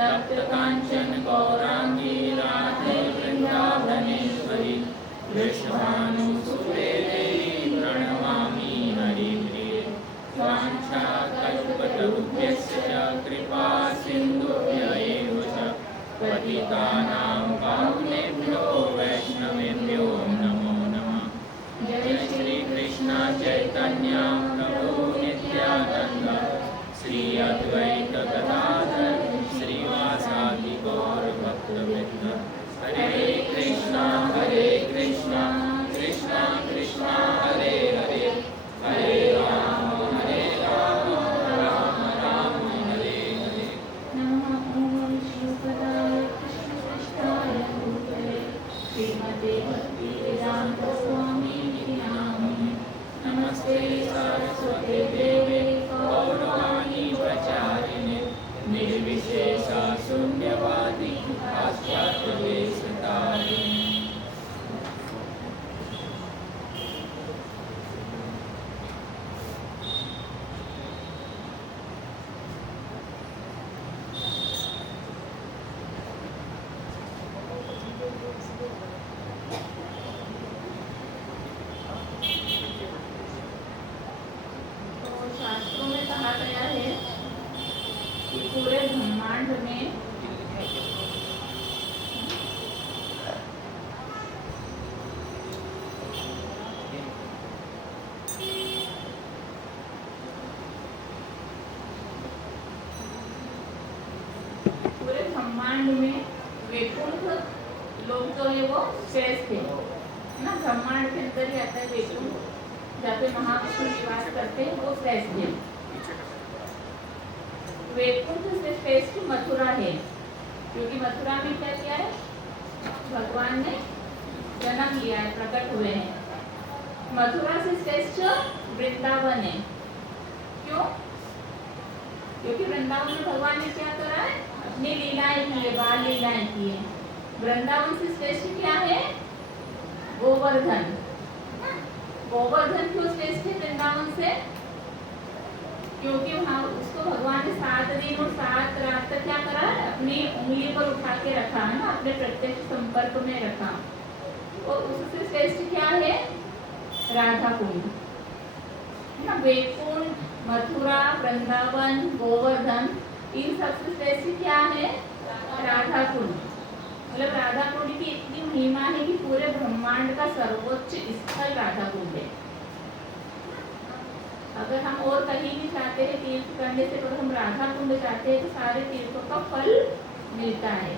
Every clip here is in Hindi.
तप्त कांचन गौरांगी राधे वृंदावनेश्वरी वृषभानुसुते देवी प्रणमामि हरिप्रिये वाञ्छाकल्पतरुभ्यश्च कृपा सिन्धुभ्य एव च पतितानां पावनेभ्यो वैष्णवेभ्यो नमो नमः। जय श्री कृष्ण चैतन्य प्रभु नित्यानंद श्री अद्वैत गदाधर श्रीवासादि गौर भक्तवृंद। हरे कृष्णा कृष्णा कृष्णा हरे हरे हरे राम राम राम हरे हरे। नमः ओम शिवपदाय कृष्णपृष्ठाय भूतले श्रीमते भक्तिवेदांत स्वामी नामिने नमस्ते सरस्वते देवे गौरवाणी प्रचारिणे निर्विशेषा शून्यवादी पाश्चात्यदेशतारिणे। तो शास्त्रों में कहा गया है कि पूरे ब्रह्मांड में वैकुंठ लोग जो है वो श्रेष्ठ है ना। ब्रह्मांड के अंदर ही आता है वैकुंठ, जहाँ पे महाविष्णु निवास करते हैं, वो श्रेष्ठ है। वैकुंठ से श्रेष्ठ मथुरा है, क्योंकि मथुरा में क्या किया है, भगवान ने जन्म लिया है, प्रकट हुए हैं। मथुरा से श्रेष्ठ वृंदावन है। क्यों? क्योंकि वृंदावन में भगवान ने क्या करा है, अपनी लीलाएं की है, बाल लीलाएं की है। वृंदावन से श्रेष्ठ क्या है, गोवर्धन। गोवर्धन क्यों श्रेष्ठ है वृंदावन से? क्योंकि वहाँ उसको भगवान ने 7 दिन और 7 रात तक क्या करा, अपनी उंगली पर उठा के रखा है ना, अपने प्रत्यक्ष संपर्क में रखा। और उससे श्रेष्ठ क्या है, राधा कुंड ना। वैकुंठ, मथुरा, वृंदावन, गोवर्धन, इन सबसे श्रेष्ठ क्या है, राधा कुंड। मतलब राधा कुंड की इतनी महिमा है कि पूरे ब्रह्मांड का सर्वोच्च स्थल राधा कुंड है। अगर हम और कहीं भी चाहते हैं तीर्थ करने से, अगर हम राधा कुंड चाहते हैं तो सारे तीर्थों का फल मिलता है।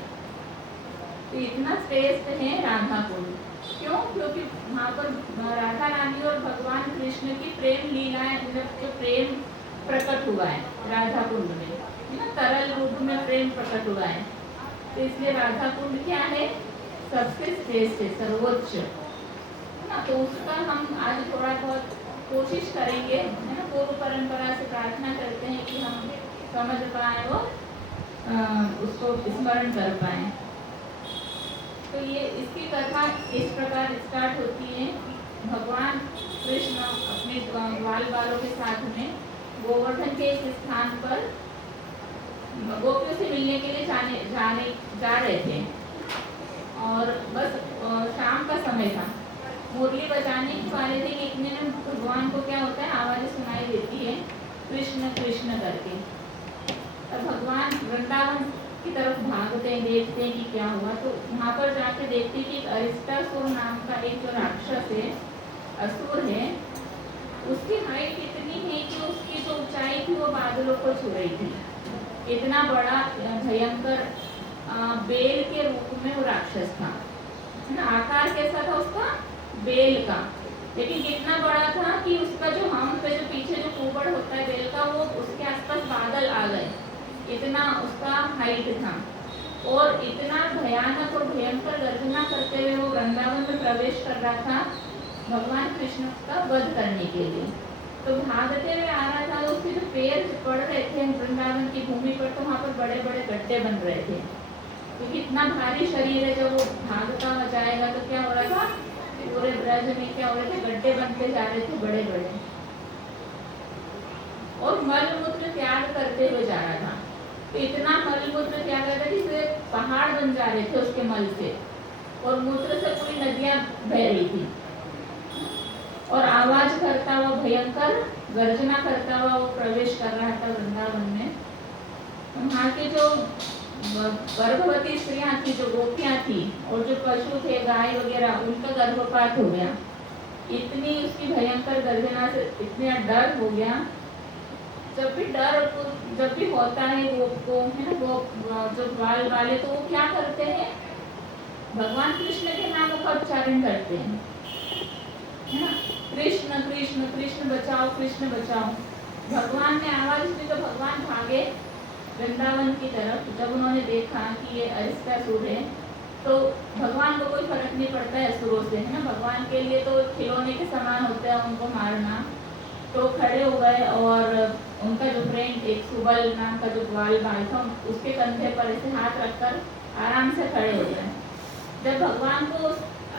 तो इतना श्रेष्ठ है राधा कुंड। क्यों? क्योंकि वहाँ पर राधा रानी और भगवान कृष्ण की प्रेम लीलाएं, मतलब जो प्रेम प्रकट हुआ है राधा कुंड में, ना, तरल रूप में प्रेम प्रकट हुआ है। तो इसलिए राधा कुंड क्या है, सबसे श्रेष्ठ है, सर्वोच्च ना। तो उसका हम आज थोड़ा बहुत कोशिश करेंगे, है ना। पूर्व परंपरा से प्रार्थना करते हैं कि हम समझ पाए और उसको स्मरण कर पाए। तो ये इसकी कथा इस प्रकार स्टार्ट होती है। भगवान कृष्ण अपने ग्वाल बालों के साथ में गोवर्धन के इस स्थान पर गोपियों से मिलने के लिए जा रहे थे। और बस शाम का समय था, मुरली बजाने ही वाले थे कि इतने में भगवान को क्या होता है, आवाज़ें सुनाई देती है, कृष्ण कृष्ण करके। तब भगवान वृंदावन की तरफ भागते हैं, देखते हैं कि क्या हुआ। तो वहाँ पर जाके देखते हैं कि एक अरिष्टासुर नाम का एक जो राक्षस है, असुर है, उसकी हाइट इतनी है कि उसकी जो ऊंचाई थी वो बादलों को छू रही थी। इतना बड़ा भयंकर बेल के रूप में वो राक्षस था, है ना। आकार कैसा था उसका, बेल का, लेकिन कितना बड़ा था कि उसका जो हम पे जो पीछे जो कुबड़ होता है बेल का, वो उसके आसपास बादल आ गए, इतना उसका हाइट था। और इतना भयानक और भयंकर गर्जना करते हुए वो वृंदावन में प्रवेश कर रहा था भगवान कृष्ण का वध करने के लिए। तो भागते हुए आ रहा था, तो उसके जो पैर पड़ रहे थे वृंदावन की भूमि पर, तो वहाँ पर बड़े बड़े गड्ढे बन रहे थे, क्योंकि इतना भारी शरीर है। जब वो भागता हुआ जाएगा तो क्या हो रहा था, पूरे ब्रज में क्या हो रहे थे, गड्ढे बनते जा रहे थे बड़े बड़े। और मल मूत्र त्याग करते हुए जा रहा था। तो इतना मल मूत्र त्याग बन जा रहे थे उसके मल से, और मूत्र से पूरी नदियां बह रही थी, और आवाज करता हुआ भयंकर गर्जना करता हुआ वो प्रवेश कर रहा था वृंदावन में। वहाँ के जो गर्भवती स्त्रियां थी, जो गोपियां थी, और जो पशु थे गाय वगैरह, उनका गर्भपात हो गया। इतनी उसकी भयंकर गर्जना से इतना डर हो गया। जब भी होता है गोप को, है ना, गोप जो ग्वाल वाले, तो वो क्या करते हैं, भगवान कृष्ण के नामों का उच्चारण करते हैं, है ना, कृष्ण कृष्ण कृष्ण बचाओ, कृष्ण बचाओ। भगवान ने आवाज दी तो भगवान भागे वृंदावन की तरफ। जब उन्होंने देखा कि ये अरिष्टासुर है, तो भगवान को कोई फर्क नहीं पड़ता है असुरों से, है ना, भगवान के लिए तो खिलौने के समान होता है उनको मारना। तो खड़े हो गए, और उनका जो फ्रेंड, एक सुबल नाम का जो ग्वाल बाल था, उसके कंधे पर ऐसे हाथ रखकर आराम से खड़े हो गए। जब भगवान को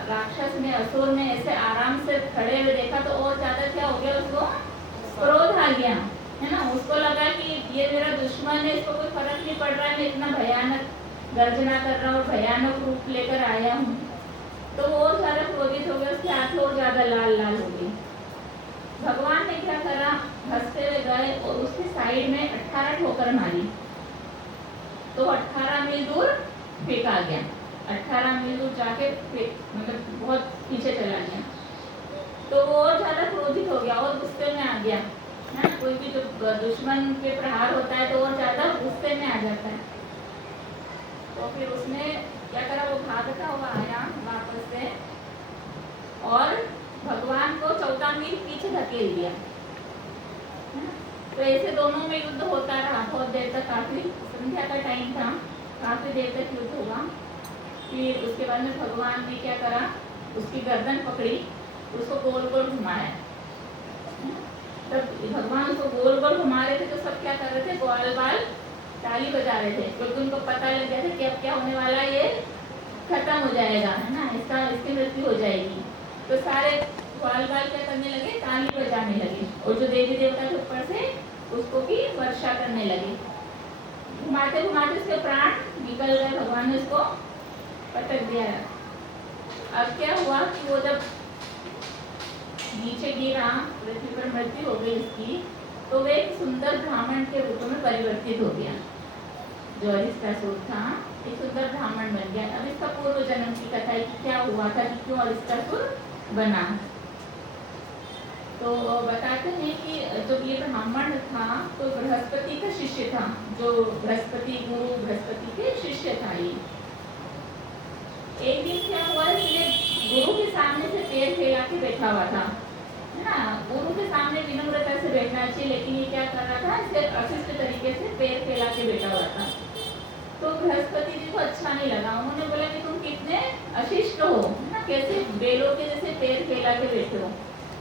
राक्षस ने, असुर ने ऐसे आराम से खड़े हुए देखा, तो और ज्यादा क्या हो गया, उसको क्रोध आ गया, है ना। उसको लगा कि ये मेरा दुश्मन है, इसको कोई फर्क नहीं पड़ रहा है, मैं इतना भयानक गर्जना कर रहा हूँ, भयानक रूप लेकर आया हूँ। तो वो और ज्यादा क्रोधित हो गया, उसकी आंखें और ज्यादा लाल लाल हो गई। भगवान ने क्या करा, हंसते हुए गए और उसकी साइड में 18 ठोकर मारी, तो 18 मील दूर फेंका गया। 18 मील दूर जाके मतलब बहुत पीछे चला गया। तो वो और ज्यादा क्रोधित हो गया और गुस्से में आ गया, है ना। कोई भी जो दुश्मन पे प्रहार होता है तो और ज्यादा गुस्से में आ जाता है। तो फिर उसने क्या करा, वो भागता हुआ आया वापस से, और भगवान को 14 मील पीछे धकेल दिया। तो ऐसे दोनों में युद्ध होता रहा बहुत देर तक, काफी संध्या का टाइम था, काफी देर तक युद्ध हुआ। फिर उसके बाद में भगवान ने क्या करा, उसकी गर्दन पकड़ी, उसको गोल गोल घुमाया। तब भगवान उसको गोल गोल घुमा रहे थे, तो सब क्या कर रहे थे, ग्वाल बाल ताली बजा रहे थे, क्योंकि उनको पता लग गया था कि अब क्या होने वाला है, ये खत्म हो जाएगा, है ना, इसकी मृत्यु हो जाएगी। तो सारे ग्वाल बाल क्या करने लगे, ताली बजाने लगे, और जो देवी देवता के ऊपर से उसको की वर्षा करने लगे। घुमाते घुमाते उसके प्राण निकल गए, भगवान ने उसको पटक दिया। अब क्या हुआ कि वो जब नीचे गिरा, पृथ्वी पर मृत्यु हो गई उसकी, तो वे एक सुंदर ब्राह्मण के रूप में परिवर्तित हो गया। जो अरिष्टासुर था, एक सुंदर ब्राह्मण बन गया। अब इसका पूर्व जन्म की कथा है कि क्या हुआ था, कि क्यों अरिष्टासुर बना। तो बताते हैं कि जब ये ब्राह्मण था, तो बृहस्पति का शिष्य था, जो बृहस्पति गुरु बृहस्पति के शिष्य था ये। एक दिन क्या हुआ, ये गुरु के सामने से पैर फैला के बैठा हुआ था, है ना। गुरु के सामने विनम्रता से बैठना चाहिए, लेकिन ये क्या कर रहा था, इसे अशिष्ट तरीके से पैर फैला के बैठा हुआ था। तो बृहस्पति जी को अच्छा नहीं लगा, उन्होंने बोला कि तुम कितने अशिष्ट हो, है ना, कैसे बेलों के जैसे पैर फैला के बैठे हो।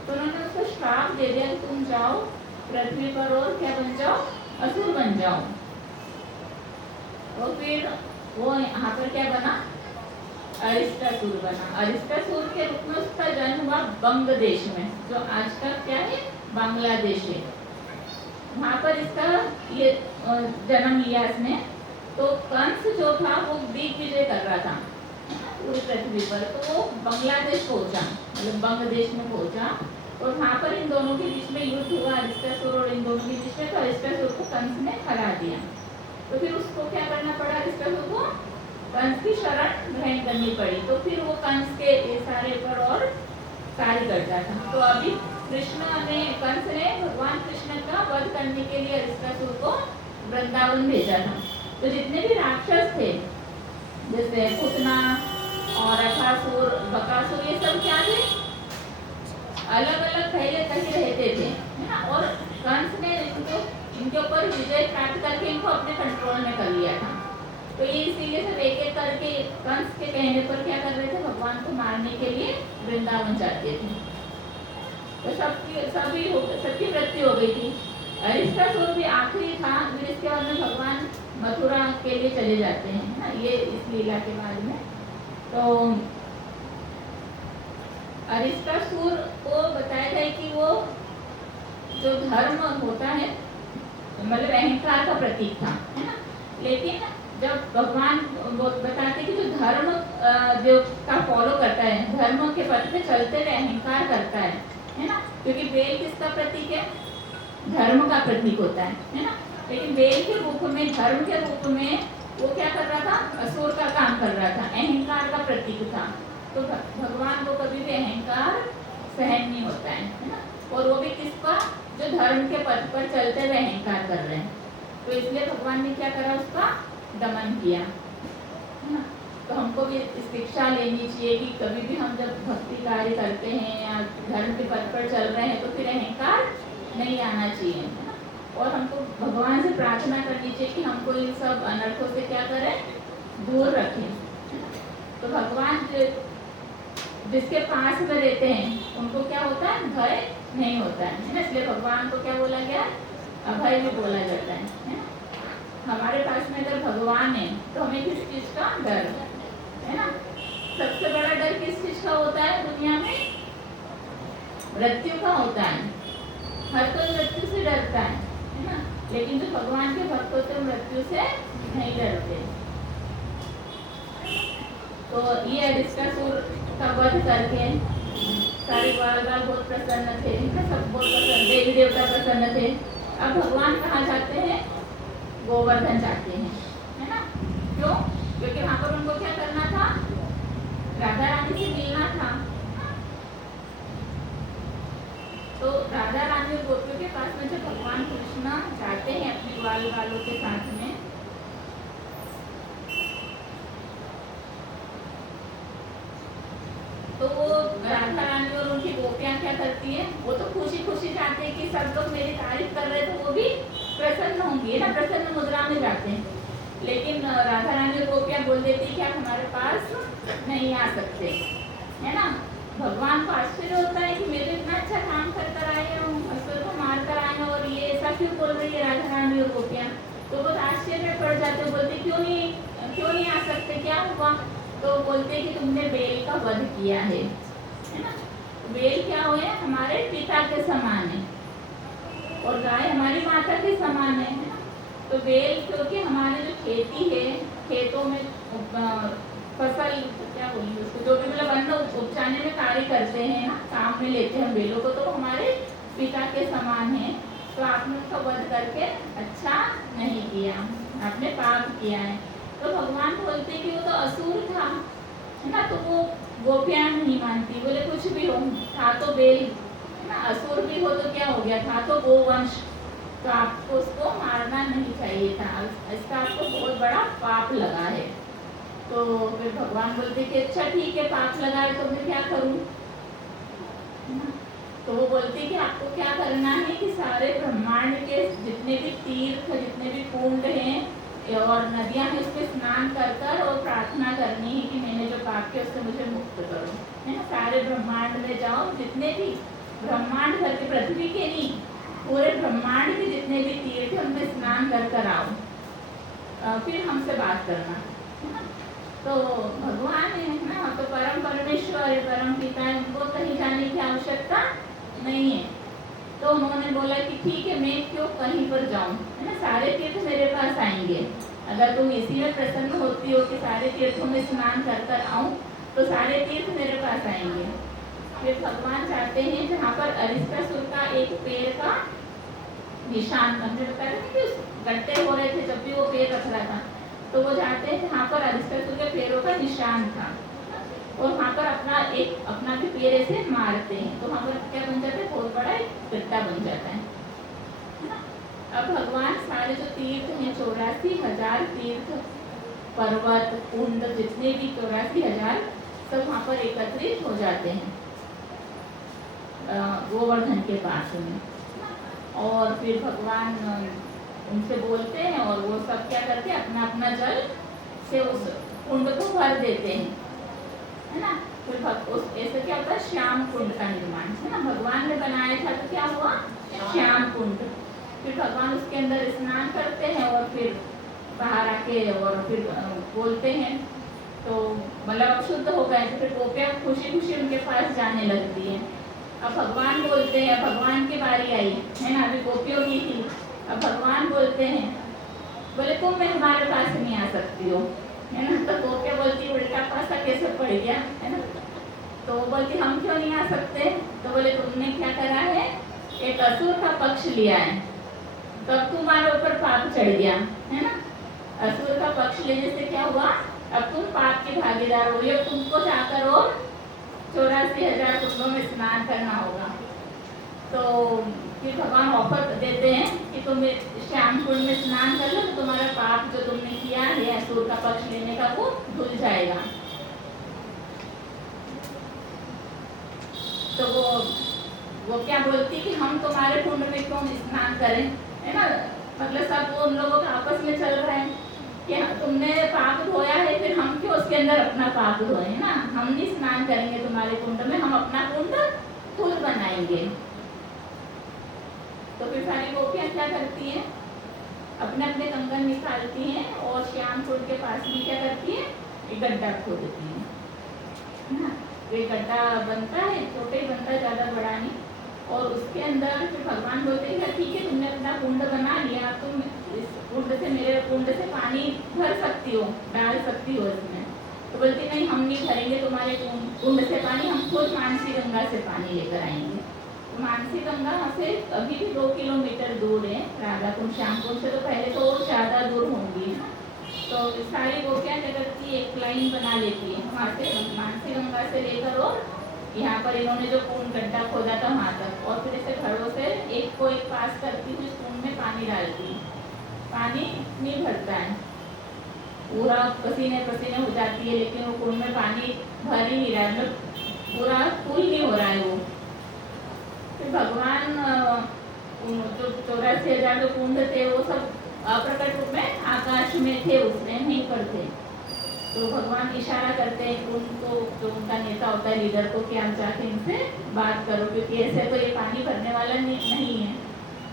तो उन्होंने उसको श्राप दे दिया कि तुम जाओ पृथ्वी पर और क्या बन जाओ, असुर बन जाओ। और फिर वो यहाँ पर क्या बना, अरिष्टासुर बना। अरिष्टासुर के रूप में उसका जन्म हुआ बंग देश में, जो आज का क्या है, बांग्लादेश है। वहाँ पर इसका ये जन्म लिया इसने। तो कंस जो था वो दिग्विजय कर रहा था पूरी पृथ्वी पर, तो वो बांग्लादेश पहुंचा, मतलब बंग देश में पहुंचा, और वहाँ पर इन दोनों के बीच में युद्ध हुआ, अरिष्टासुर और इन दोनों के बीच में। तो अरिष्टासुर को कंस ने हरा दिया। तो फिर उसको क्या करना पड़ा, अरिष्टासुर को कंस की शरण ग्रहण करनी पड़ी। तो फिर वो कंस के सारे पर और कार्य करता था। तो अभी कंस ने भगवान कृष्ण का वध करने के लिए अरिष्टासुर को वृंदावन भेजा था। तो जितने भी राक्षस थे, जैसे पुतना और अठासुर, बकासुर, ये सब क्या थे, अलग अलग पहले कहीं रहते थे, है ना। और कंस ने इनके ऊपर विजय प्राप्त करके इनको अपने कंट्रोल में कर लिया था। तो ये इसीलिए सब एक एक करके कंस के कहने पर क्या कर रहे थे, भगवान को मारने के लिए वृंदावन जाते थे। तो सबकी मृत्यु हो गई थी। अरिष्टासुर भी आखिरी था, फिर इसके बाद में भगवान मथुरा के लिए चले जाते हैं ना, ये इस लीला के बाद में। तो अरिष्टासुर को बताया जाए कि वो जो धर्म होता है, मतलब अहंकार का प्रतीक था, है ना। लेकिन जब भगवान बताते कि जो धर्म जो का फॉलो करता है, धर्म के पथ पे चलते हुए अहंकार करता है ना, क्योंकि बेल किसका प्रतीक है? धर्म का प्रतीक होता है ना। लेकिन बेल के रूप में, धर्म के रूप में वो क्या कर रहा था? असुर का काम कर रहा था, अहंकार का प्रतीक था। तो भगवान को कभी भी अहंकार सहन नहीं होता है ना। और वो भी किसका? जो धर्म के पथ पर चलते हुए अहंकार कर रहे हैं। तो इसलिए भगवान ने क्या करा? उसका दमन किया है ना। तो हमको भी शिक्षा लेनी चाहिए कि कभी भी हम जब भक्ति कार्य करते हैं या धर्म के पथ पर चल रहे हैं तो फिर अहंकार नहीं आना चाहिए है ना। और हमको भगवान से प्रार्थना करनी चाहिए कि हमको इन सब अनर्थों से क्या करें? दूर रखें। तो भगवान जिसके पास में रहते हैं उनको क्या होता है? भय नहीं होता है ना। इसलिए भगवान को क्या बोला गया? अभय भी बोला जाता है ना। हमारे पास में अगर भगवान है तो हमें किस चीज का डर है ना? सबसे बड़ा डर किस चीज का होता है दुनिया में? मृत्यु का होता है। हर कोई मृत्यु से डरता है ना। लेकिन जो भगवान के भक्त होते हैं मृत्यु से नहीं डरते। तो ये अरिष्टासुर का वध करके सारे बाल बहुत प्रसन्न थे, सब बहुत प्रसन्न, देवी देवता प्रसन्न थे। अब भगवान कहाँ जाते हैं? गोवर्धन जाते हैं है ना। क्यों? क्योंकि वहां पर उनको क्या करना था? राधा रानी से मिलना था। तो राधा रानी और गोपियों के पास में जब भगवान कृष्ण जाते हैं अपने ग्वाल बालों के साथ में, तो वो राधा रानी और उनकी गोपियां क्या करती है? वो तो खुशी खुशी जाते हैं कि सब लोग मेरी तारीफ कर रहे हैं तो वो भी प्रसन्न होंगे ना, प्रसन्न मुद्रा में जाते हैं। लेकिन राधा रानी और गोपियां बोल देती कि आप हमारे पास नहीं आ सकते है ना। भगवान को आश्चर्य होता है कि मैं तो इतना अच्छा काम कर कर आई हूँ, असुर को मार कर आई हूँ और ये ऐसा क्यों बोल रही है राधा रानी और गोपियां। तो बहुत आश्चर्य में पड़ जाते, बोलते क्यों नहीं आ सकते, क्या हुआ? तो बोलते कि तुमने बेल का वध किया है ना। बेल क्या हुए? हमारे पिता के समान है और गाय हमारी माता के समान है ना। तो बेल क्योंकि हमारे जो खेती है, खेतों में फसल क्या बोलेंगे उसको, जो भी मतलब अन्न उपजाने में कार्य करते हैं ना, काम में लेते हैं बेलों को, तो हमारे पिता के समान है। तो आपने उसका वध करके अच्छा नहीं किया, आपने पाप किया है। तो भगवान बोलते कि वो तो असुर था है ना। तो वो गोपियां नहीं मानती, बोले कुछ भी हो, था तो बेल है ना, असुर भी हो तो क्या हो गया, था तो गोवंश, तो आपको उसको मारना नहीं चाहिए था, इसका आपको बहुत बड़ा पाप लगा है। तो फिर भगवान बोलते कि अच्छा ठीक है, पाप लगा है तो मैं क्या करूं? तो वो बोलते कि आपको क्या करना है कि सारे ब्रह्मांड के जितने भी तीर्थ, जितने भी कुंड हैं और नदियां हैं, उसमें स्नान कर कर और प्रार्थना करनी है कि मैंने जो पाप किया उससे मुझे मुक्त करो है ना। सारे ब्रह्मांड में जाओ, जितने भी ब्रह्मांड भर के, पृथ्वी के नहीं, पूरे ब्रह्मांड के जितने भी तीर्थ हैं उनमें स्नान कर कर आओ, फिर हमसे बात करना है ना। तो भगवान है ना, तो परम परमेश्वर है, परम पिता है, उनको कहीं जाने की आवश्यकता नहीं है। तो उन्होंने बोला कि ठीक है, मैं क्यों कहीं पर जाऊं है ना, सारे तीर्थ मेरे पास आएंगे। अगर तुम इसी में प्रसन्न होती हो कि सारे तीर्थों में स्नान कर कर आऊं, तो सारे तीर्थ मेरे पास आएंगे। फिर भगवान चाहते हैं जहाँ पर अरिष्टासुर का एक पैर का निशान, हमने बताया था कि गड्ढे हो रहे थे जब भी वो पैर रख रहा था, तो वो जाते हैं जहाँ पर अरिष्टासुर के पैरों का निशान था और वहाँ पर अपना भी पैर ऐसे मारते हैं, तो वहाँ पर क्या बन जाता है? बहुत बड़ा एक गड्ढा बन जाता है ना। अब भगवान सारे जो तीर्थ हैं, 84,000 तीर्थ, पर्वत, कुंड, जितने भी 84,000 सब वहाँ पर एकत्रित हो जाते हैं गोवर्धन के पास में। और फिर भगवान उनसे बोलते हैं और वो सब क्या करते हैं? अपना अपना जल से उस कुंड को भर देते हैं है ना। फिर ऐसे क्या होता है? श्याम कुंड का निर्माण है ना, भगवान ने बनाया था तो क्या हुआ? श्याम कुंड। फिर भगवान उसके अंदर स्नान करते हैं और फिर बाहर आके और फिर बोलते हैं, तो मतलब अब शुद्ध हो गए। तो फिर गोपियां खुशी खुशी उनके पास जाने लगती है। अब भगवान बोलते हैं, भगवान की बारी आई है ना, अभी गोपियों की थी। अब भगवान बोलते हैं बोले तुम मैं हमारे पास नहीं आ सकती हो, है ना। तो वो क्या बोलती, उल्टा पासा कैसे पड़ गया, है ना। तो वो बोलती हम क्यों नहीं आ सकते, तो बोले तुमने क्या करा है, एक असुर का पक्ष लिया है, तब तुम्हारे ऊपर पाप चढ़ गया, है ना। असुर का पक्ष लेने से क्या हुआ, अब तुम पाप के भागीदार हो, अब तुमको जाकर और 84,000 कुंडों में स्नान करना होगा। तो फिर भगवान ऑफर देते हैं कि तुम श्याम कुंड में स्नान कर लो, तो तुम्हारा पाप जो तुमने किया है असुर का पक्ष लेने का वो धुल जाएगा। तो वो क्या बोलती कि हम तुम्हारे कुंड में क्यों स्नान करें, है ना। मतलब सब वो उन लोगों का आपस में चल रहा है कि तुमने पाप धोया है, फिर हम क्यों उसके अंदर अपना पाप धोए, है ना। हम नहीं स्नान करेंगे तुम्हारे कुंड में, हम अपना कुंड फुल बनाएंगे। तो फिर सारी गोपियां क्या करती हैं, अपने अपने कंगन निकालती हैं और श्याम कुंड के पास में क्या करती है, एक गड्ढा खोदती है ना। तो एक गड्ढा बनता है, छोटे ही बनता है, ज्यादा बड़ा नहीं। और उसके अंदर फिर भगवान बोलते हैं ठीक है तुमने अपना कुंड बना लिया, तुम इस कुंड से, मेरे कुंड से पानी भर सकती हो, डाल सकती हो इसमें। तो बोलती नहीं हम नहीं भरेंगे तुम्हारे कुंड से पानी, हम खुद मानसी गंगा से पानी लेकर आएंगे। तो मानसी गंगा से अभी भी 2 किलोमीटर दूर है राधा कुंड श्याम कुंड से, तो पहले तो और ज्यादा दूर होंगी। तो सारी गोपियां क्या करती है, एक लाइन बना लेती है वहाँ से मानसी गंगा से लेकर और यहाँ पर इन्होंने जो कुंड गड्ढा खोदा था वहाँ तक, और फिर ऐसे घरों से एक को एक पास करती हुई कुंड में पानी डालती है। पानी नहीं भरता है, पूरा पसीने पसीने हो जाती है, लेकिन वो कुंड में पानी भर ही नहीं रहा है, मतलब पूरा फुल नहीं हो रहा है वो। फिर भगवान जो 84,000 जो कुंड थे वो सब अप्रकट रूप में आकाश में थे, उसमें नहीं पर थे। तो भगवान इशारा करते हैं कुंड को, जो उनका नेता होता है लीडर को, कि आप जाके इनसे बात करो, क्योंकि ऐसे तो ये पानी भरने वाला नहीं है।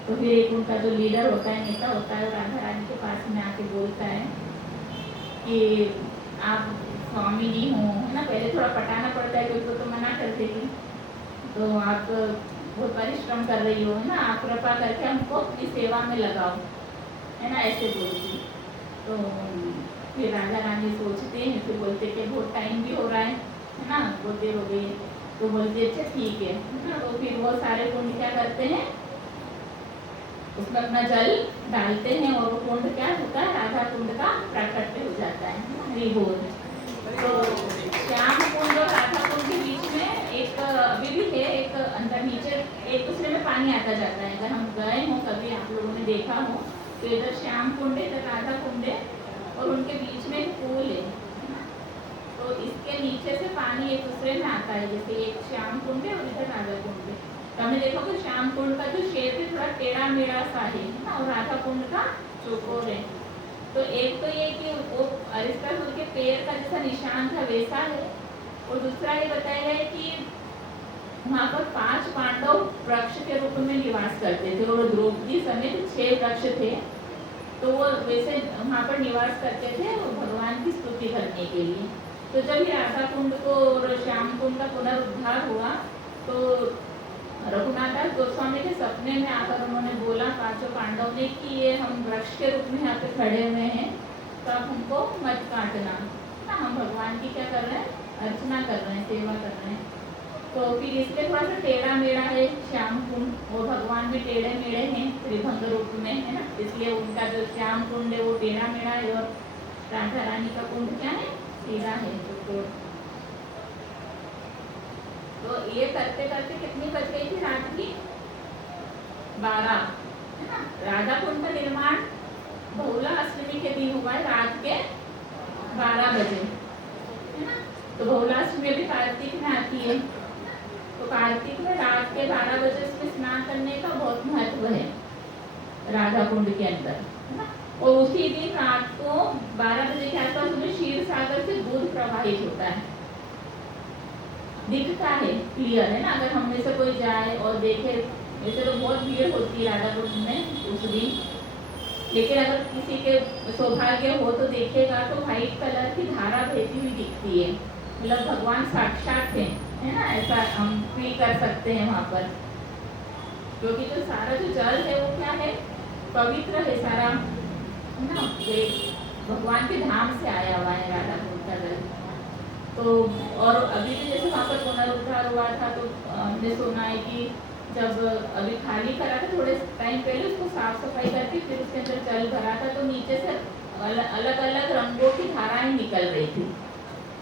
तो फिर एक उनका जो लीडर होता है, नेता होता है, वो राधा रानी के पास में आके बोलता है कि आप स्वामी नहीं हो, है ना। पहले थोड़ा पटाना पड़ता है क्योंकि तो मना करते थे, तो आप बहुत परिश्रम कर रही हो, है ना, आप कृपा करके हमको अपनी सेवा में लगाओ, है ना, ऐसे बोलती। तो फिर राधा रानी सोचते हैं, फिर बोलते कि बहुत टाइम भी हो रहा है ना, बहुत देर हो गई। तो बोलते अच्छा ठीक है ना। तो फिर वो सारे कुंड क्या करते हैं, उसमें अपना जल डालते हैं और वो कुंड क्या होता है, राधा कुंड का प्राकट्य हो जाता है, हरि बोल। तो श्याम कुंड और राधा कुंड के बीच में एक अभी भी है, एक अंदर नीचे एक दूसरे में पानी आता जाता है। अगर हम गए हों कभी, आप लोगों ने देखा हो, तो इधर श्याम कुंड है, इधर राधा कुंड है, और उनके बीच में एक पुल है। तो इसके नीचे से पानी एक दूसरे में आता है, जैसे एक श्याम कुंड है और इधर राधा कुंड है। तो हमने देखा कि श्याम कुंड का जो शेप है थोड़ा टेढ़ा मेढ़ा सा है ना, और राधा कुंड का चौकोर है। तो एक तो ये कि वो अरिष्टासुर के पैर का जैसा निशान था वैसा है, और दूसरा ये बताया गया है कि वहाँ पर 5 पांडव वृक्ष के रूप में निवास करते थे, और द्रौपदी समेत 6 वृक्ष थे। तो वो वैसे वहाँ पर निवास करते थे वो भगवान की स्तुति करने के लिए। तो जब ये राधा कुंड को और श्याम कुंड का पुनरुद्धार हुआ, तो रघुनाथदास गोस्वामी के सपने में आकर उन्होंने बोला 5 पांडव ने कि ये हम वृक्ष के रूप में यहाँ पे खड़े हुए हैं, तो आप हमको मत काटना ना, हम भगवान की क्या कर रहे हैं, अर्चना कर रहे हैं, सेवा कर रहे हैं। तो फिर इसके थोड़ा सा टेढ़ा मेढ़ा है श्याम कुंड, और भगवान भी टेढ़े मेढ़े हैं त्रिभंग रूप में, है ना, इसलिए उनका जो श्याम कुंड है वो टेढ़ा मेढ़ा है, और राधा रानी का कुंड क्या है, सीधा है। तो ये करते करते कितनी बज गई थी रात की, 12, है ना। राधा कुंड का निर्माण बहुला अष्टमी के दिन हुआ है, रात के 12 बजे, है ना। तो बहुला अष्टमी भी कार्तिक में आती है, तो कार्तिक में रात के 12 बजे उसमें स्नान करने का बहुत महत्व है राधा कुंड के अंदर, है ना। और उसी दिन रात को 12 बजे के आसपास उसमें क्षीर सागर से दूध प्रवाहित होता है, दिखता है क्लियर, है ना। अगर हम में से कोई जाए और देखे, वैसे तो बहुत भीड़ होती है राधा कुंड में उस दिन, लेकिन अगर किसी के सौभाग्य हो तो देखेगा तो व्हाइट कलर की धारा बहती हुई दिखती है, मतलब भगवान साक्षात है ना, ऐसा हम फील कर सकते हैं वहाँ पर। क्योंकि जो सारा जो जल है वो क्या है, पवित्र है सारा, है ना, ये भगवान के धाम से आया हुआ है राधा कुंड का जल। तो और अभी भी जैसे वहाँ पर पुनरुद्धार हुआ था, तो हमने सुना है कि जब अभी खाली करा था थोड़े टाइम पहले, उसको साफ सफाई करके फिर उसके अंदर जल भरा था, तो नीचे से अलग अलग रंगों की धाराएं निकल रही थी,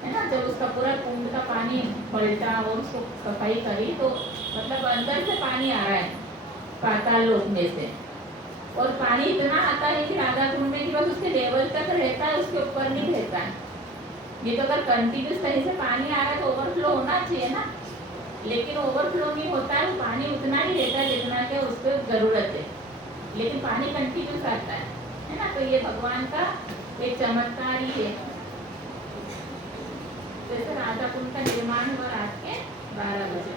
है ना। जब उसका पूरा कुंड का पानी पलटा और उसको सफाई करी, तो मतलब अंदर से पानी आ रहा है पाताल लोक में से, और पानी इतना आता है कि राधा कुंड में कि बस उसके लेवल तक रहता है, उसके ऊपर नहीं रहता है। ये तो अगर कंटिन्यूस कहीं से पानी आ रहा है तो ओवरफ्लो होना चाहिए ना, लेकिन ओवरफ्लो नहीं होता है, पानी उतना ही रहता है जितना कि उसको जरूरत है, लेकिन पानी कंटिन्यूस आता है ना। तो ये भगवान का एक चमत्कार ही है। जैसे राधा कुंड का निर्माण हुआ रात के 12 बजे।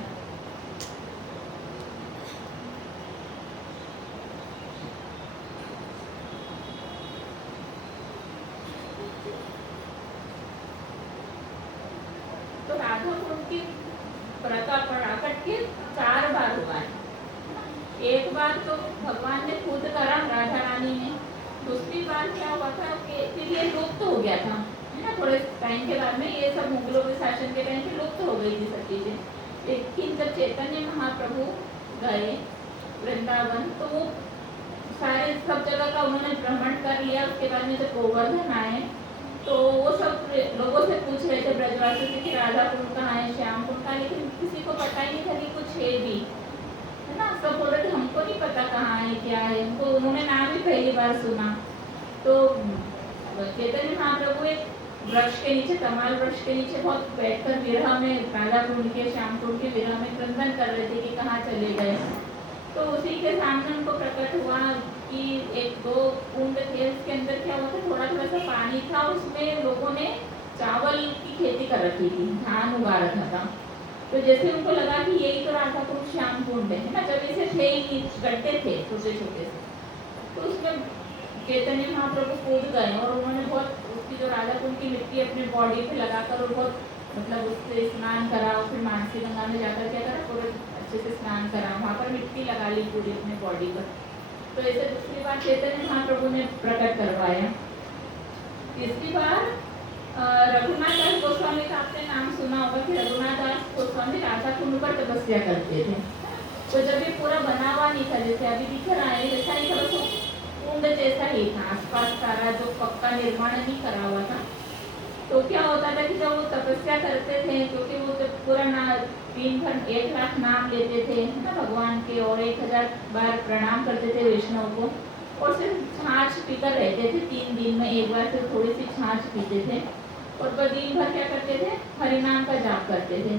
तो राधा कुंड की प्राकट के 4 बार हुआ है। एक बार तो भगवान ने खुद करा, राधा रानी ने। दूसरी बार क्या हुआ था कि फिर ये लुप्त हो गया था, है ना, थोड़े टाइम के बाद में ये सब मुगलों के शासन के टाइम पे लुप्त हो गई थी सब चीजें। लेकिन जब चैतन्य महाप्रभु गए वृंदावन, तो वो सारे सब जगह का उन्होंने भ्रमण कर लिया। उसके बाद में जब गोवर्धन आए, तो वो सब लोगों से पूछ रहे थे ब्रजवासी से कि राधा कुंड कहाँ है, श्याम कुंड कहाँ है, लेकिन किसी को पता ही नहीं था कि कुछ है भी, है ना। सब बोल रहे थे हमको नहीं पता कहाँ है क्या है, उनको उन्होंने नाम ही पहली बार सुना। तो चैतन्य महाप्रभु एक वृक्ष के नीचे, तमाल वृक्ष के नीचे बहुत बैठकर विरह में, राधा कुंड के श्याम कुंड के विरह में क्रंदन कर रहे थे कि कहाँ चले गए। तो उसी के सामने उनको प्रकट हुआ कि 1-2 कुंड थे, उसके अंदर क्या हुआ था, थोड़ा थोड़ा सा पानी था, उसमें लोगों ने चावल की खेती कर रखी थी, धान उगा रखा था। तो जैसे उनको लगा कि यही तो राधा कुंड श्याम कुंड है ना, जब इसे थे ही गड्ढे थे छोटे छोटे से, तो उसमें चैतन्य महाप्रभु कूद गए और उन्होंने बहुत उसकी जो राधा कुंड की मिट्टी अपने बॉडी पे लगाकर और बहुत मतलब उससे स्नान करा, और फिर मानसी गंगा में जाकर क्या करा, पूरे अच्छे से स्नान करा, वहाँ पर मिट्टी लगा ली पूरी अपने बॉडी पर। तो ऐसे दूसरी बार चैतन्य महाप्रभु ने प्रकट करवाया। तीसरी बार रघुनाथ दास गोस्वामी का आपने नाम सुना होगा कि रघुनाथ दास गोस्वामी राधा कुंड पर तपस्या करते थे। तो जब ये पूरा बना हुआ नहीं था, जैसे अभी दिख रहा है वैसा नहीं था, बस कुंड जैसा ही था, आसपास सारा जो पक्का निर्माण नहीं करा हुआ था। तो क्या होता था कि जब वो तपस्या करते थे, क्योंकि वो जब पूरा 3 भर 1 लाख नाम लेते थे ना भगवान के, और 1000 बार प्रणाम करते थे वैष्णव को, और सिर्फ छाछ पीकर रहते थे 3 दिन में एक बार, फिर थोड़ी सी छाछ पीते थे, और दिन भर क्या करते थे, हरिनाम का जाप करते थे।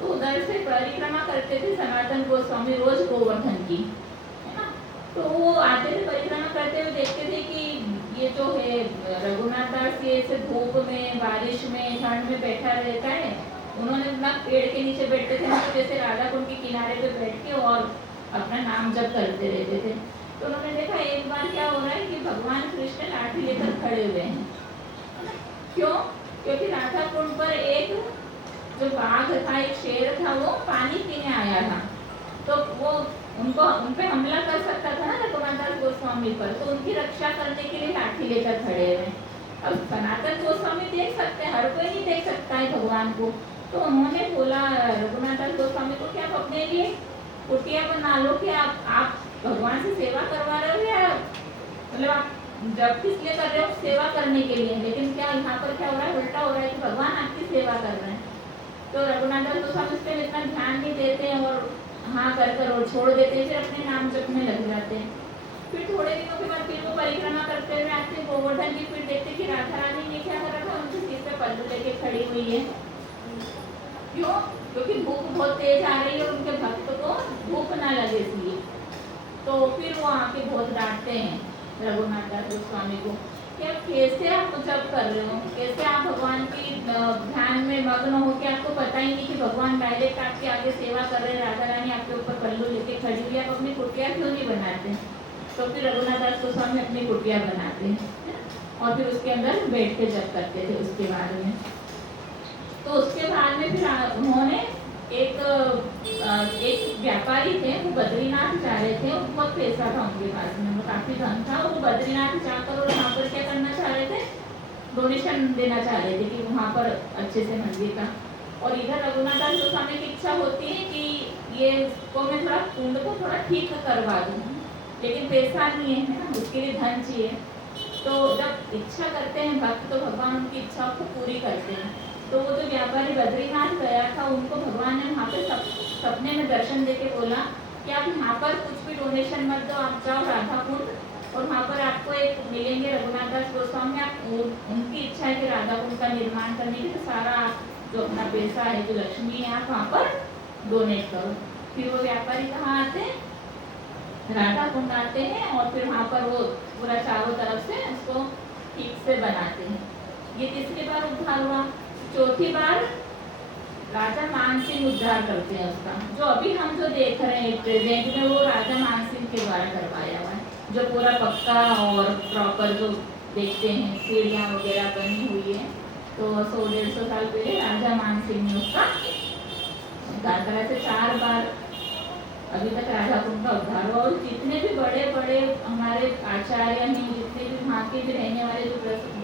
तो उधर से परिक्रमा करते थे सनातन गोस्वामी रोज गोवर्धन की, है ना। तो वो आते थे परिक्रमा करते हुए, देखते थे कि ये जो है रघुनाथ दास ये ऐसे धूप में, बारिश में, ठंड में बैठा रहता है। उन्होंने ना पेड़ के नीचे बैठते थे, तो जैसे राधा कुंड के किनारे पे बैठ के और अपना नाम जप करते रहते थे। तो उन्होंने देखा एक बार क्या हो रहा है कि भगवान कृष्ण लाठी लेकर खड़े हुए हैं। क्यों? क्योंकि राधा कुंड पर एक जो बाघ था, एक शेर था, वो पानी पीने आया था। तो वो उनको उन पे हमला कर सकता था ना रघुनाथ दास गोस्वामी पर, तो उनकी रक्षा करने के लिए लाठी लेकर खड़े हुए। अब सनातन गोस्वामी देख सकते हैं, हर कोई नहीं देख सकता है भगवान को। तो उन्होंने बोला रघुनाथ दास गोस्वामी को कि आप अपने लिए कुटिया बना लो, कि आप भगवान से सेवा करवा रहे हो, या मतलब आप जब किस लिए कर रहे हो, सेवा करने के लिए। लेकिन क्या यहाँ पर क्या हो रहा है, उल्टा हो रहा है कि भगवान आपकी सेवा कर रहे हैं। तो रघुनाथ दास गोस्वामी उस पर इतना ध्यान नहीं देते हैं और हाँ कर और छोड़ देते हैं, फिर अपने नाम जप में लग जाते हैं। फिर थोड़े दिनों के बाद फिर वो परिक्रमा करते हुए आते गोवर्धन की, फिर देखते कि राधा रानी ने क्या कर रखा, उनके सिर पे पल्लू लेके खड़ी हुई है। क्यों? क्योंकि भूख बहुत तेज आ रही है और उनके भक्त को भूख ना लगे इसलिए। तो फिर वो आके बहुत डांटते हैं रघुनाथ दास गोस्वामी को कि आप कैसे आप जप कर रहे हो, कैसे आप भगवान की ध्यान में मग्न हो कि आपको पता ही नहीं कि भगवान डायरेक्ट आपके आगे सेवा कर रहे हैं, राधा रानी आपके ऊपर पल्लू लेके खड़ी हुई है, आप अपनी कुटिया क्यों नहीं बनाते। तो फिर रघुनाथ दास गोस्वामी अपनी कुटिया बनाते हैं और फिर उसके अंदर बैठ के जप करते थे उसके बाद में। तो उसके बाद में फिर उन्होंने एक व्यापारी थे, वो बद्रीनाथ जा रहे थे, बहुत पैसा था उनके पास में, काफी धन था, वो बद्रीनाथ जाकर और वहाँ पर क्या करना चाह रहे थे, डोनेशन देना चाह रहे थे कि वहाँ पर अच्छे से मंदिर का। और इधर रघुनाथ दास गोस्वामी की इच्छा होती है कि ये को मैं थोड़ा कुंड को थोड़ा ठीक करवा दूँ, लेकिन पैसा नहीं है ना, उसके लिए धन चाहिए। तो जब इच्छा करते हैं भक्त तो भगवान उनकी इच्छाओं को पूरी करते हैं। तो वो जो व्यापारी बद्रीनाथ गया था, उनको भगवान ने वहाँ पे सपने में दर्शन देके बोला कि आप यहाँ पर कुछ भी डोनेशन मत दो, आप जाओ राधा कुंड और वहाँ पर आपको एक मिलेंगे रघुनाथ दास गोस्वामी। आप उनकी इच्छा है कि राधा कुंड का निर्माण करने की, तो सारा आप जो अपना पैसा है, जो लक्ष्मी है, आप वहाँ पर डोनेट करो। फिर वो व्यापारी कहाँ आते हैं, राधा कुंड आते हैं और फिर वहाँ पर वो पूरा चारों तरफ से उसको ठीक से बनाते हैं। ये तीसरी बार उद्धार हुआ। चौथी बार राजा मानसिंह उद्धार करते हैं उसका। जो अभी हम जो देख रहे हैं प्रेजेंट में, वो राजा मानसिंह के द्वारा करवाया हुआ है, जो पूरा पक्का और प्रॉपर जो देखते हैं, सीढ़ियाँ वगैरह बनी हुई है। तो 100-150 साल पहले राजा मानसिंह ने उसका उद्धार करा। से 4 बार अभी तक राधा कुंड का उद्धार हुआ। और जितने भी बड़े बड़े हमारे आचार्य हैं, जितने भी वहाँ के भी रहने वाले जो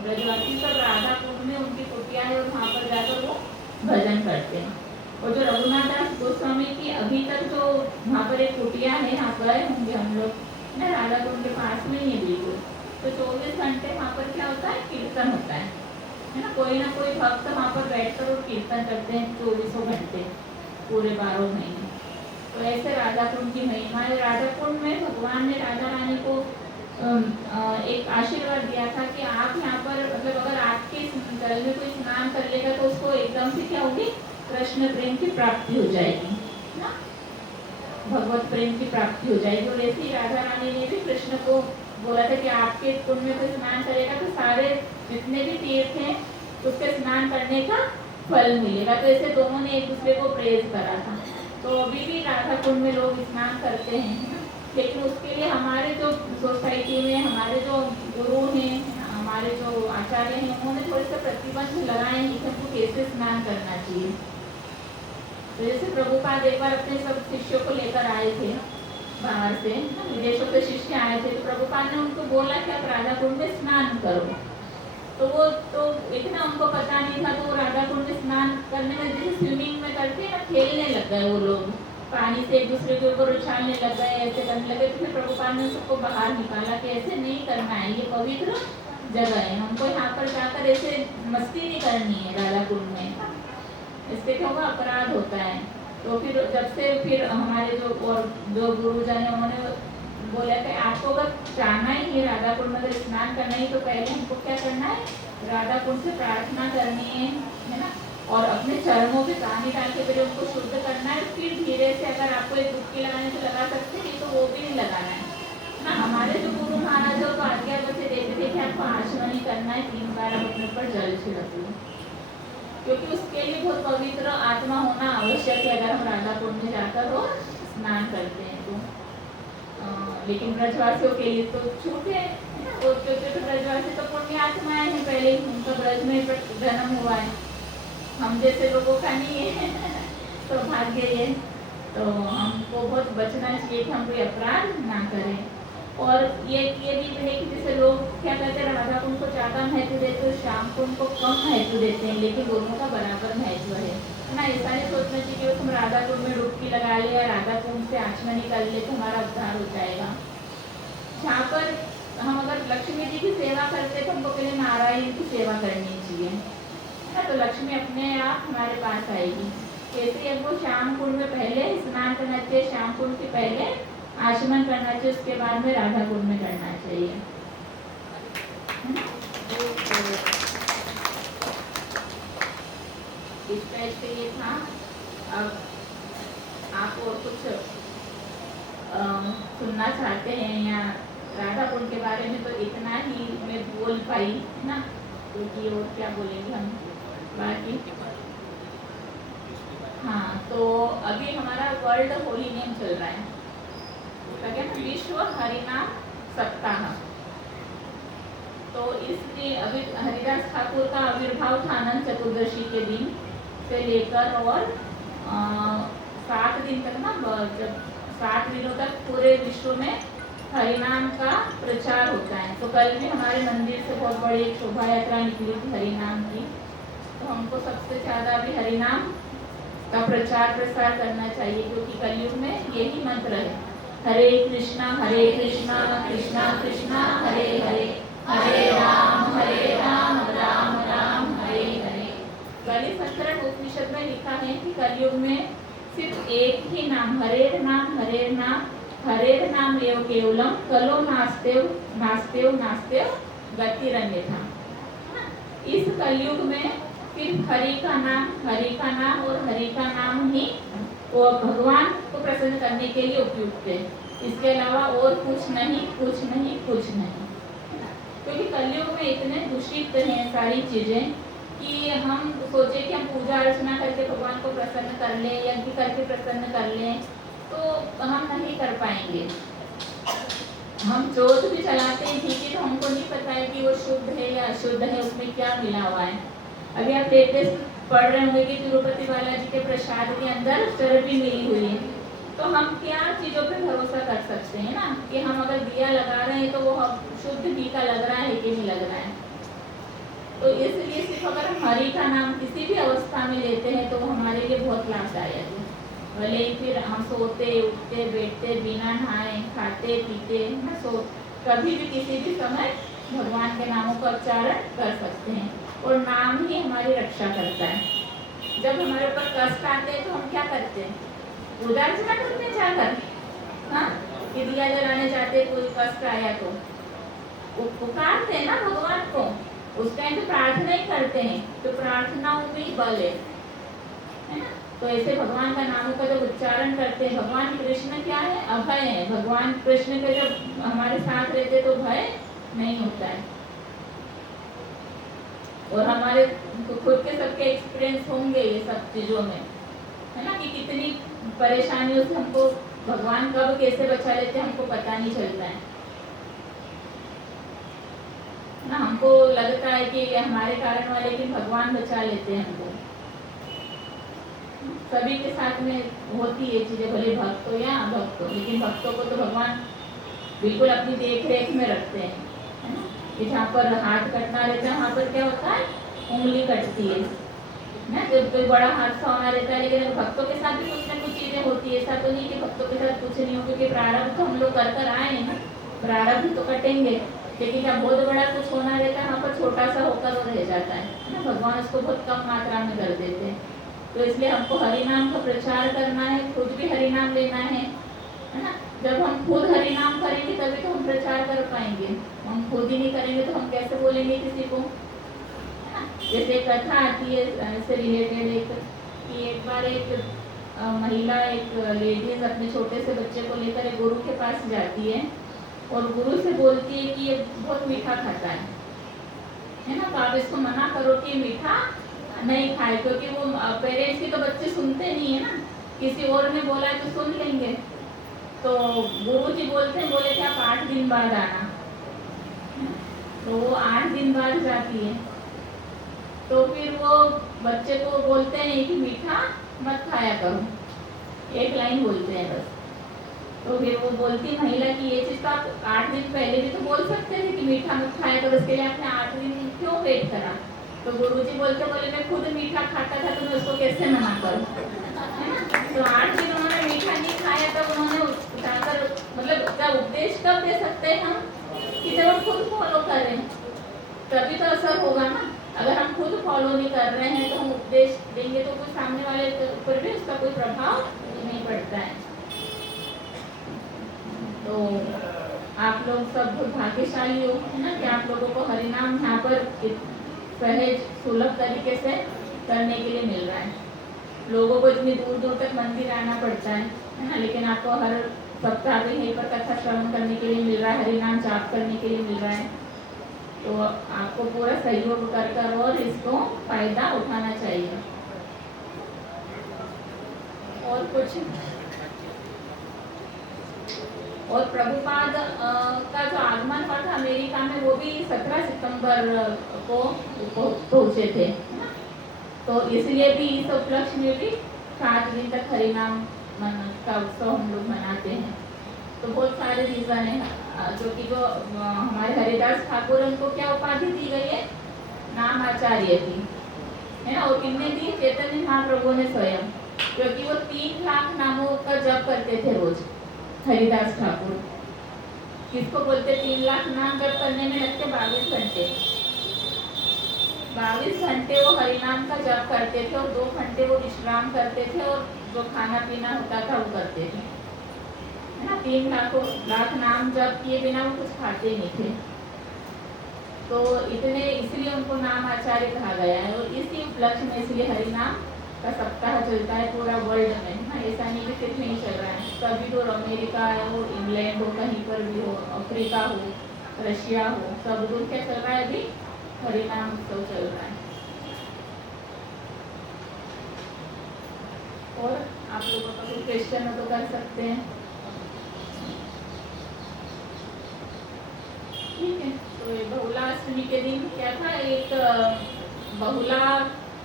ब्रजवासी, सब राधा कुंड में उनकी कुटिया है और वहाँ पर जाकर वो भजन करते हैं। और जो रघुनाथ दास गोस्वामी की अभी तक जो वहाँ पर एक कुटिया है, यहाँ गए होंगे हम लोग ना, राधा कुंड के पास में ही है बिल्कुल। तो 24 घंटे वहाँ पर क्या होता है, कीर्तन होता है ना। कोई ना कोई भक्त वहाँ पर बैठकर और कीर्तन करते हैं 24 घंटे, पूरे 12 महीने। तो ऐसे राधा कुंड की महिमा है। राधा कुंड में भगवान ने राधा रानी को एक आशीर्वाद दिया था कि आप यहाँ पर, मतलब अगर आपके जल में कोई स्नान कर लेगा तो उसको एकदम से क्या होगी, कृष्ण प्रेम की प्राप्ति हो जाएगी ना, भगवत प्रेम की प्राप्ति हो जाएगी। और ऐसी राधा रानी ने भी कृष्ण को बोला था कि आपके कुंड में कोई स्नान करेगा तो सारे जितने भी तीर्थ हैं उसके स्नान करने का फल मिलेगा। तो ऐसे दोनों ने एक दूसरे को प्रेज करा था। तो अभी भी राधा कुंड में लोग स्नान करते हैं, लेकिन उसके लिए हमारे जो सोसाइटी में हमारे जो गुरु हैं, हमारे जो आचार्य हैं, उन्होंने थोड़े से प्रतिबंध लगाए हैं कि हमको कैसे स्नान करना चाहिए। तो जैसे प्रभुपाद एक बार अपने सब शिष्यों को लेकर आए थे बाहर से, विदेशों के शिष्य आए थे, तो प्रभुपाद ने उनको बोला कि आप राधा कुंड में स्नान करो। तो वो तो इतना उनको पता नहीं था, तो राधा कुंड में स्नान करने में जैसे स्विमिंग में करते हैं ना, खेलने लग गए वो लोग, पानी से एक दूसरे के ऊपर उछालने लग गए, ऐसे करने लगे। तो फिर प्रभुपाद ने सबको बाहर निकाला कि ऐसे नहीं करना है, ये पवित्र जगह है, हमको यहाँ पर जाकर ऐसे मस्ती नहीं करनी है राधा कुंड में, इससे क्या होगा, अपराध होता है। तो फिर जब से फिर हमारे जो गुरुजन है, उन्होंने बोला कि आपको अगर जाना ही है राधा कुंड में, अगर स्नान करना ही, तो पहले हमको क्या करना है, राधा कुंड से प्रार्थना करनी है ना, और अपने चरणों पे पानी डाल के पहले उनको शुद्ध करना है। फिर धीरे से अगर आपको एक डुबकी लगाने से लगा सकते हैं, तो वो भी नहीं लगाना है ना। हमारे जो गुरु महाराज को आज्ञा बच्चे देते थे कि आपको आचमन करना है, 3 बार आप अपने ऊपर जल छिड़क लो, क्योंकि उसके लिए बहुत पवित्र आत्मा होना आवश्यक है अगर हम राधा कुंड में जाकर वो स्नान करते हैं तो। लेकिन ब्रजवासियों के लिए तो छूट है, और क्योंकि तो ब्रजवासी तो पुण्य आत्माएं हैं, पहले उनका ब्रज में जन्म हुआ है, हम जैसे लोगों का नहीं है सौभाग्य है। तो हमको बहुत बचना चाहिए कि हम कोई अपराध ना करें। और ये भी है कि जैसे लोग क्या कहते हैं, राधा कुंड को ज़्यादा महत्व देते हैं, श्याम कुंड को कम महत्व देते हैं, लेकिन दोनों का बराबर महत्व है ना। ऐसा नहीं सोचना चाहिए कि तुम राधा कुंड में डुबकी लगा ले या राधा कुंड से आचमन कर ले तो हमारा उद्धार हो जाएगा। जहाँ पर हम अगर लक्ष्मी जी की सेवा करते तो हमको पहले नारायण की सेवा करनी चाहिए ना, तो लक्ष्मी अपने आप हमारे पास आएगी। कैसे हमको श्याम कुंड में पहले स्नान करना चाहिए, श्याम कुंड के पहले आचमन करना चाहिए, उसके बाद में राधा कुंड में करना चाहिए। इस पेज पे ये था। अब आप और कुछ सुनना चाहते हैं या राधा कुंड के बारे में, तो इतना ही मैं बोल पाई है ना, क्योंकि और क्या बोलेंगे हम बाकी। हाँ, तो अभी हमारा वर्ल्ड होली नेम चल रहा है, क्या ना, विश्व हरिनाम सप्ताह। तो इसलिए अभी हरिदास ठाकुर का आविर्भाव था अनंत चतुर्दशी के दिन से लेकर और 7 दिन तक ना, जब 7 दिनों तक पूरे विश्व में हरिनाम का प्रचार होता है। तो कल भी हमारे मंदिर से बहुत बड़ी एक शोभा यात्रा निकली थी हरिनाम की। तो हमको सबसे ज़्यादा भी हरिनाम का प्रचार प्रसार करना चाहिए, क्योंकि कलयुग में यही मंत्र है, हरे कृष्णा कृष्णा कृष्णा हरे हरे, हरे राम राम राम हरे हरे। कलि संकरण उपनिषद में लिखा है कि कलयुग में सिर्फ एक ही नाम, हरेर नाम हरेर नाम एव केवलम कलो नास्तेव नास्तेव नास्तेव गतिरन्यथा। इस कलयुग में सिर्फ हरि का नाम और हरि का नाम ही वो भगवान को प्रसन्न करने के लिए उपयुक्त है। इसके अलावा और कुछ नहीं, कुछ नहीं, कुछ नहीं। क्योंकि कलयुग में इतने दूषित हैं सारी चीजें कि हम सोचे कि हम पूजा अर्चना करके भगवान को प्रसन्न कर लें, यज्ञ करके प्रसन्न कर लें, तो हम नहीं कर पाएंगे। हम जोत भी चलाते हैं ठीक है, तो हमको नहीं पता है कि वो शुद्ध है या अशुद्ध है, उसमें क्या मिला हुआ है। अभी आप लेटेस्ट पढ़ रहे होंगे कि तिरुपति बालाजी के प्रसाद के अंदर चर्बी मिली हुई है। तो हम क्या चीज़ों पे भरोसा कर सकते हैं ना, कि हम अगर दिया लगा रहे हैं तो वो शुद्ध घी का लग रहा है कि नहीं लग रहा है। तो इसलिए सिर्फ अगर हम हरि का नाम किसी भी अवस्था में लेते हैं तो वो हमारे लिए बहुत लाभदायक है। भले ही फिर हम सोते उठते बैठते बिना नहाए खाते पीते न सो कभी भी किसी भी समय भगवान के नामों का उच्चारण कर सकते हैं, और नाम ही हमारी रक्षा करता है। जब हमारे ऊपर कष्ट आते हैं तो हम क्या करते हैं, पूजा अर्चना करते हैं जाकर, हाँ कि दिया जलाने जाते, कोई कष्ट आया तो पुकारते हैं ना भगवान को, उस टाइम तो प्रार्थना ही करते हैं। तो प्रार्थनाओं में बल है ना। तो ऐसे भगवान का नामों का जब उच्चारण करते हैं, भगवान कृष्ण क्या है, अभय है। भगवान कृष्ण के जब हमारे साथ रहते तो भय नहीं होता है। और हमारे खुद के सबके एक्सपीरियंस होंगे ये सब चीजों में, है ना, कि कितनी परेशानियों से हमको भगवान कब कैसे बचा लेते हैं हमको पता नहीं चलता है ना। हमको लगता है कि ये हमारे कारण वाले, कि भगवान बचा लेते हैं हमको। सभी के साथ में होती है चीजें, भले भक्त हो या अभक्त हो, लेकिन भक्तों को तो भगवान बिल्कुल अपनी देख रेख में रखते हैं, है ना। कि जहाँ पर हाथ कटना रहता है वहाँ पर क्या होता है, उंगली कटती है ना। जब कोई बड़ा हादसा होना रहता है, लेकिन भक्तों के साथ भी कुछ ना कुछ चीजें होती है। ऐसा तो नहीं कि भक्तों के साथ कुछ नहीं हो, क्योंकि प्रारब्ध तो हम लोग कर आए हैं ना, प्रारब्ध तो कटेंगे। लेकिन जब बहुत बड़ा कुछ होना रहता है वहाँ पर छोटा सा होकर वो रह जाता है ना, भगवान उसको बहुत कम मात्रा में कर देते हैं। तो इसलिए हमको हरि नाम का प्रचार करना है, खुद भी हरि नाम लेना है ना। जब हम खुद हरि नाम करेंगे तभी तो हम प्रचार कर पाएंगे। हम खुद ही नहीं करेंगे तो हम कैसे बोलेंगे किसी को, है ना। जैसे कथा आती है इससे रिलेटेड, एक बार एक महिला, एक लेडीज अपने छोटे से बच्चे को लेकर एक गुरु के पास जाती है और गुरु से बोलती है कि ये बहुत मीठा खाता है ना, तो आप इसको मना करो कि मीठा नहीं खाए। क्योंकि वो पेरेंट्स की तो बच्चे सुनते नहीं है ना, किसी और ने बोला है तो सुन लेंगे। तो गुरु जी बोलते हैं, बोले कि आप 8 दिन बाद आना। तो वो 8 दिन बाद जाती है, तो फिर वो बच्चे को बोलते हैं कि मीठा मत खाया करो, एक लाइन बोलते हैं बस। तो फिर वो बोलती महिला कि ये चीज़ तो आप 8 दिन पहले भी तो बोल सकते थे कि मीठा मत खाया करो, इसके लिए आपने 8 दिन क्यों वेट करा। तो गुरुजी बोले मैं खुद मीठा खाता था, तो मैं उसको कैसे मना करूं, है ना। तो 8 दिन उन्होंने मीठा नहीं खाया, तब उन्होंने उठाकर, मतलब क्या उपदेश कब दे सकते हैं हम, कि जब हम खुद फॉलो कर रहे हैं तभी तो असर होगा ना। अगर हम खुद फॉलो नहीं कर रहे हैं तो हम उपदेश देंगे तो कोई सामने वाले के ऊपर भी उसका कोई प्रभाव नहीं पड़ता है। तो आप लोग सब बहुत भाग्यशाली हो, है ना, कि आप लोगों को हरिनाम यहाँ पर सहज सुलभ तरीके से करने के लिए मिल रहा है। लोगों को इतनी दूर दूर तक मंदिर आना पड़ता है ना, लेकिन आपको हर सप्ताह भी यहीं पर कथा श्रवण करने के लिए मिल रहा है, हरिनाम जाप करने के लिए मिल रहा है। तो आपको पूरा सहयोग कर और इसको फायदा उठाना चाहिए। और कुछ, और प्रभुपाद का जो आगमन हुआ था अमेरिका में, वो भी 17 सितंबर को पहुंचे थे, तो इसलिए भी इस उपलक्ष्य में भी 7 दिन तक हरिनाम का उत्सव हम लोग मनाते हैं। तो बहुत सारे रीजन है। जो कि जो हमारे हरिदास ठाकुर उनको क्या उपाधि दी गई है? नाम आचार्य की, है ना। और किसने दी? चैतन्य महाप्रभु ने स्वयं, क्योंकि वो 3 लाख नामों का जप करते थे रोज हरिदास ठाकुर। किसको बोलते? 3 लाख नाम जप करने में लगते 22 घंटे। 22 घंटे वो हरिनाम का जप करते थे और 2 घंटे वो विश्राम करते थे और जो खाना पीना होता था वो करते थे, है ना। 3 लाख नाम जप किए बिना वो कुछ खाते नहीं थे। तो इतने, इसलिए उनको नाम आचार्य कहा गया है। और इसी उपलक्ष्य में इसलिए हरिनाम का सप्ताह चलता है पूरा वर्ल्ड में, है ना। ऐसा नहीं कि सिर्फ नहीं चल रहा है, कभी तो अमेरिका हो, इंग्लैंड हो, कहीं पर भी हो, अफ्रीका हो, रशिया हो, सब दूर क्या चल रहा है? अभी हरिनाम उत्सव चल रहा है। और आप लोगों का कोई क्वेश्चन हो तो कर सकते हैं, ठीक है। तो ये बहुलाष्टमी के दिन क्या था?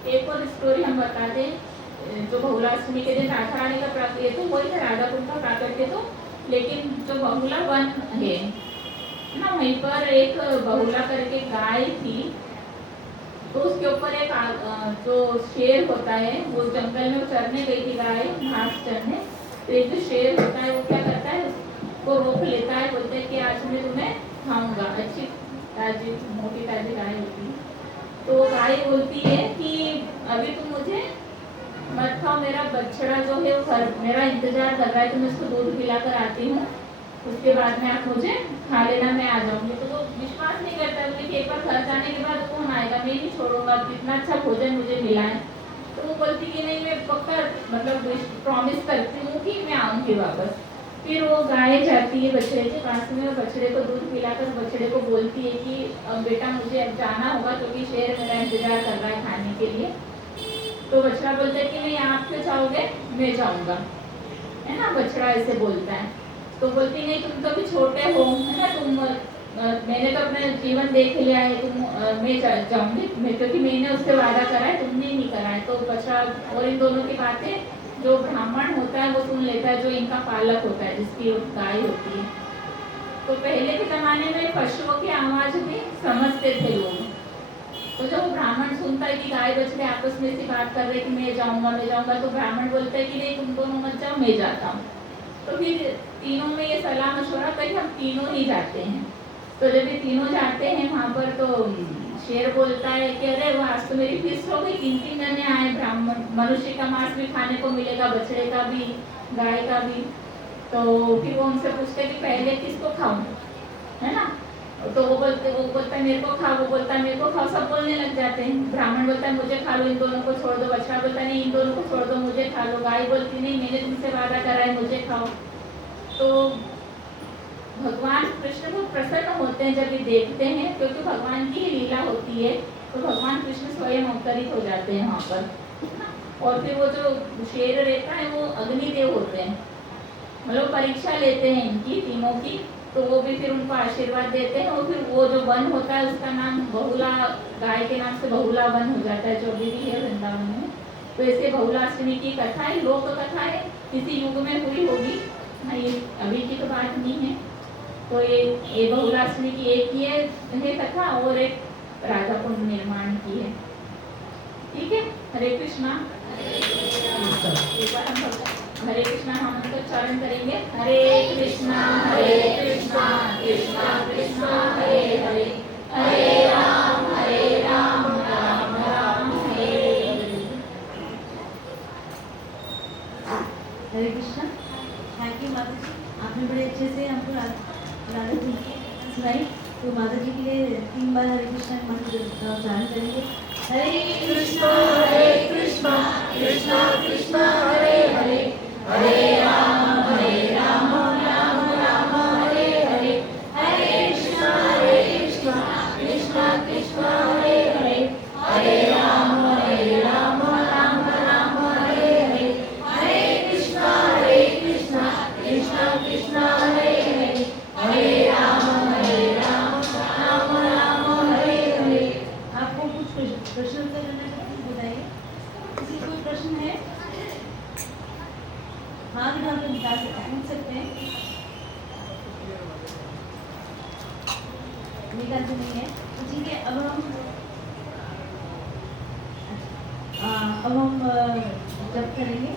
एक और स्टोरी हम बता दें। जो बहुलाष्टमी के दिन राधा रानी का प्राकट्य तो वही था, राधा कुंड का प्राकट्य तो, लेकिन जो बहुला वन है ना, वहीं पर एक बहुला करके गाय थी। तो उसके ऊपर एक जो शेर होता है, वो जंगल में चरने गई थी गाय, घास चरने। तो एक जो शेर होता है वो क्या करता है? उसको रोक लेता है, बोलते हैं कि आज मैं तुम्हें खाऊंगा। अच्छी ताजी मोटी ताजी गाय होती है। तो गाय बोलती है कि अभी तुम मुझे मत खाओ, मेरा बछड़ा जो है वो मेरा इंतजार कर रहा है, तो मैं उसको दूध पिलाकर आती हूँ, उसके बाद में आप मुझे खा लेना, मैं आ जाऊंगी। तो वो विश्वास नहीं करता कि एक बार घर जाने के बाद कौन आएगा, मैं नहीं छोड़ूंगा, कितना अच्छा भोजन मुझे मिला है। तो वो बोलती कि नहीं, मैं पक्का मतलब प्रॉमिस करती हूँ कि मैं आऊंगी वापस। फिर वो गाय जाती है बछड़े के पास में और बछड़े को दूध पिलाकर बछड़े को बोलती है कि अब बेटा मुझे अब जाना होगा, क्योंकि शेर मेरा इंतजार कर रहा है खाने के लिए। तो बछड़ा बोलता है कि नहीं, आप क्यों जाओगे, मैं जाऊंगा, है ना। बछड़ा ऐसे बोलता है। तो बोलती नहीं, तुम तो भी छोटे हो, है ना, मैंने तो अपना जीवन देख लिया है, मैं जाऊंगी, क्योंकि मैंने उससे वादा करा है, तुमने नहीं करा है। तो बछड़ा और इन दोनों की बातें जो ब्राह्मण होता है वो सुन लेता है, जो इनका पालक होता है, जिसकी गाय होती है। तो पहले के जमाने में पशुओं की आवाज भी समझते थे लोग। तो जब ब्राह्मण सुनता है कि गाय बछड़े आपस में से बात कर रहे कि मैं जाऊंगा, तो ब्राह्मण बोलता है कि नहीं, तुम दोनों मत जाओ, मैं जाता हूँ। तो फिर तीनों में ये सलाह मशवरा करके हम तीनों ही जाते हैं। तो जब ये तीनों जाते हैं वहाँ पर, तो शेर बोलता है कि अरे वो आज तो मेरी फिक्स हो गई, 3 जने आए ब्राह्मण, मनुष्य का मांस भी खाने को मिलेगा, बछड़े का भी, गाय का भी। तो फिर वो उनसे पूछते कि पहले किसको खाऊं, है ना। तो वो बोलता है मेरे को खाओ, वो बोलता है मेरे को खाओ, सब बोलने लग जाते हैं। ब्राह्मण बोलता है मुझे खा लो, इन दोनों को छोड़ दो। बछड़ा बोलता है नहीं, इन दोनों को छोड़ दो, मुझे खा लो। गाय बोलती नहीं, मैंने तुमसे वादा करा है, मुझे खाओ। तो भगवान कृष्ण को प्रसन्न होते हैं जब ये देखते हैं, क्योंकि भगवान की ही लीला होती है। तो भगवान कृष्ण स्वयं अवतरित हो जाते हैं वहाँ पर। और फिर वो जो शेर रहता है वो अग्निदेव होते हैं, मतलब परीक्षा लेते हैं इनकी तीनों की। तो वो भी फिर उनको आशीर्वाद देते हैं। और फिर वो जो वन होता है उसका नाम बहुला, गाय के नाम से बहुला वन हो जाता है, जो अभी भी है वृंदावन में। तो ऐसे बहुलाष्टमी की कथा है, लोक कथा है, किसी युग में हुई होगी, ये अभी की तो बात नहीं है। तो ये बहुलाष्टमी की एक ही है कथा, और एक राधा कुंड निर्माण की है, ठीक है। हरे कृष्णा। एक बार हम हरे कृष्णा हम उनको उच्चारण करेंगे। हरे कृष्णा कृष्णा कृष्णा हरे हरे, हरे राम राम राम हरे हरे। हरे कृष्णा। थैंक यू माता जी, आपने बड़े अच्छे से हमको राधा जी की सुनाई। तो माता जी के लिए 3 बार हरे कृष्णा मंत्र का उच्चारण करेंगे। हरे कृष्णा कृष्णा कृष्णा हरे हरे, हरे राम राम राम हरे हरे, हरे कृष्णा कृष्णा कृष्णा हरे हरे, हरे राम राम राम हरे हरे, हरे कृष्णा कृष्णा कृष्णा हरे हरे, हरे राम राम हरे हरे। आपको कुछ प्रश्न उत्तर करना चाहते हैं, बताइए। किसी को कोई प्रश्न है? हाथ उठा कर बता सकते हैं, पूछ सकते हैं। मेरे ख्याल से नहीं है, तो ठीक है। अब हम जब करेंगे